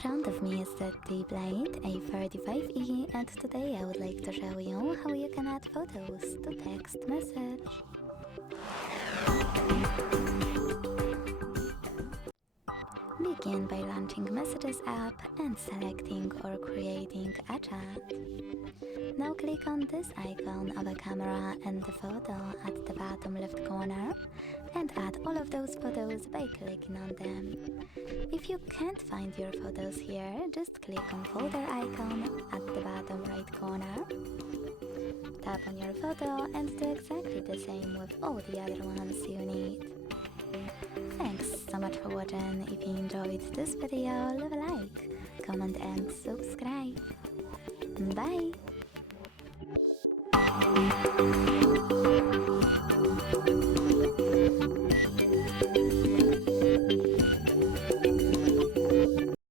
front of me is the ZTE Blade A35e, and today I would like to show you how you can add photos to text message. Begin by launching Messages app and selecting or creating a chat. Now click on this icon of a camera and the photo at the bottom left corner and add all of those photos by clicking on them. If you can't find your photos here, just click on folder icon at the bottom right corner. Tap on your photo and do exactly the same with all the other ones you need. Thanks so much for watching. If you enjoyed this video, leave a like, comment and subscribe. Bye!